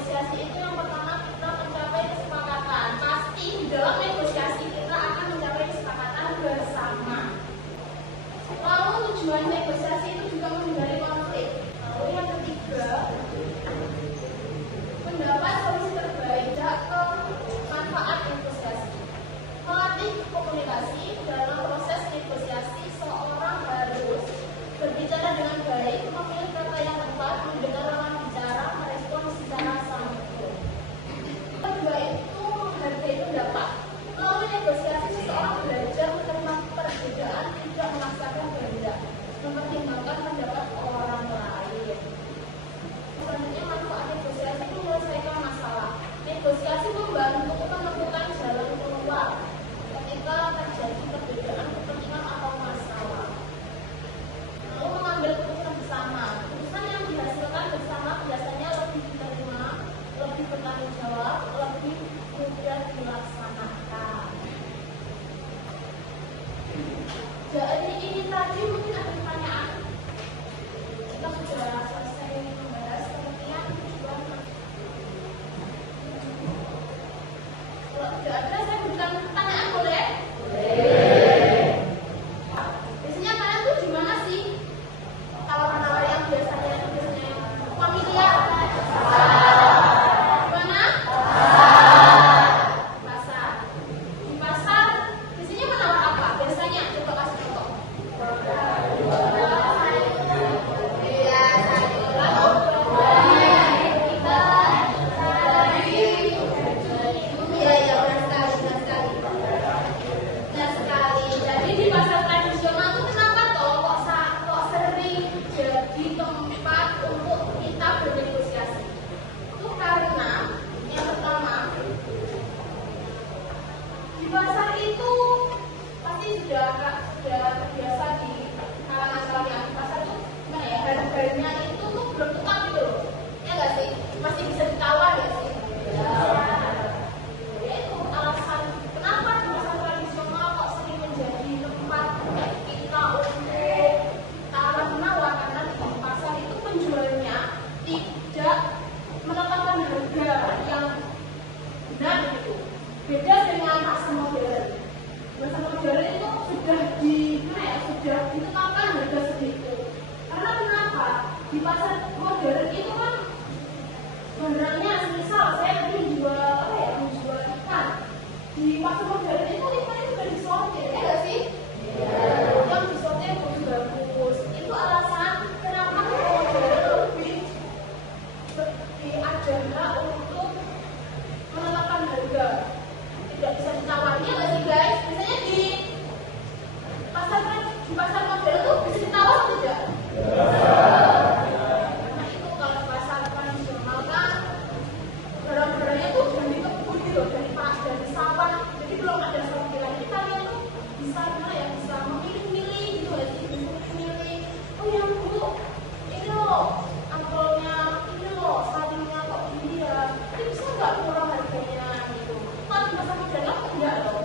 negosiasi itu yang pertama kita mencapai kesepakatan. Pasti di dalam negosiasi kita akan mencapai kesepakatan bersama. Lalu tujuan negosiasi itu juga menghindari konflik. Lalu yang ketiga, mendapat solusi terbaik ke manfaat negosiasi. Melatih komunikasi dalam proses negosiasi, seorang harus berbicara dengan baik, memilih kata yang tepat, mendengar lawan bicara, merespon secara santun. Kedua itu menghargai pendapat. Melalui negosiasi, seseorang belajar menerima perbedaan, tidak memaksakan kehendak, mempertimbangkan pendapat orang lain. Selanjutnya, manfaat negosiasi itu menyelesaikan masalah. Negosiasi membantu menemukan jalan keluar ketika terjadi perbedaan kepentingan atau masalah. Lalu mengambil keputusan bersama. Keputusan yang dihasilkan bersama biasanya lebih diterima, lebih bertanggung jawab, lebih mudah dilaksanakan. Jadi ini tadi mungkin ada pertanyaan. Kita sudah selesai membahas pengertian tujuan. Kalau tidak ada, saya berikan pertanyaan, boleh? Biasanya kalian tuh gimana sih? Kalau menawar yang biasanya familiar. Gimana? Pasar. Di pasar biasanya menawar apa? Biasanya coba kasih contoh. Iya, iya, benar sekali. Jadi di pasar tradisional tuh kenapa kok sering jadi tempat untuk kita bernegosiasi? Itu karena yang pertama, di pasar itu pasti sudah terbiasa di kalangan kalian. Di pasar tuh gimana ya, harganya itu tuh belum tetap gitu loh. Ya nggak sih? Masih bisa ditawar ya sih? Ya itu alasan kenapa di pasar tradisional kok sering menjadi tempat kita untuk tawar menawar, karena di pasar itu penjualnya tidak menetapkan harga yang benar gitu. Beda dengan pasar modern. Pasar modern itu sudah ditetapkan harga segitu. Karena kenapa? Di pasar modern itu kan barangnya, misal saya tadi menjual ikan. Di pasar modern itu ikannya sudah disortir, ya nggak sih? Yang disortir bagus. Itu alasan kenapa modern lebih diajarkan untuk menetapkan harga. Tidak bisa ditawarnya nggak sih guys? Biasanya di pasar modern tuh bisa ditawar tidak? Karena itu kalau di pasar tradisional kan barang-barangnya tuh udah dikebun gitu, dari sawah, jadi belum ada sortiran. Jadi kalian tuh bisa bisa memilih-milih gitu nggak sih? Bisa memilih, oh yang bu, ini loh apelnya, ini loh sawinya kok ini ya, ini bisa nggak murah harganya gitu. Kalau di pasar modern kan enggak loh.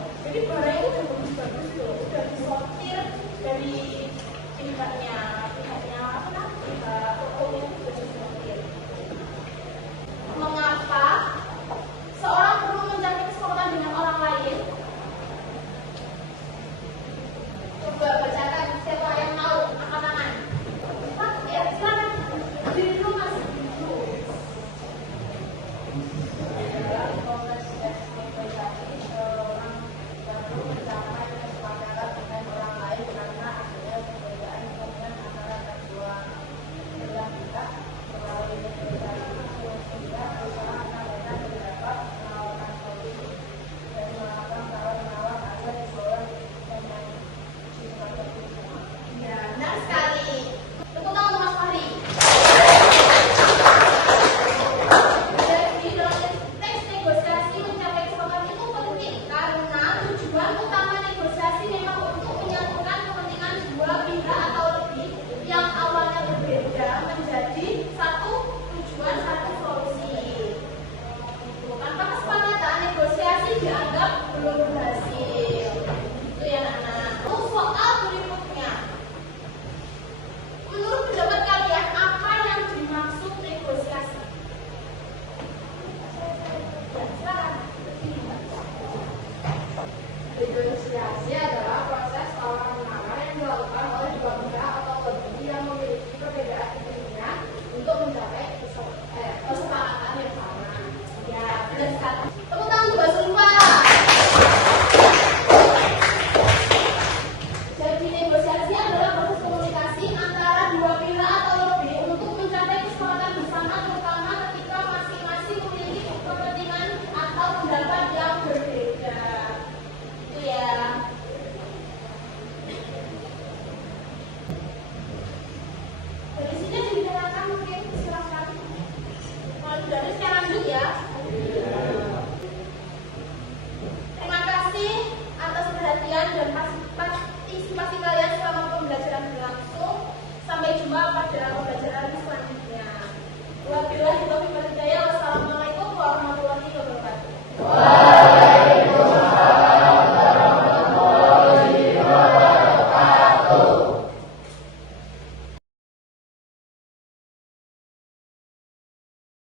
Berarti saya lanjut ya. Terima kasih atas perhatian dan partisipasi kalian selama pembelajaran berlangsung. Sampai jumpa pada pembelajaran selanjutnya. Wabillahi taufiq.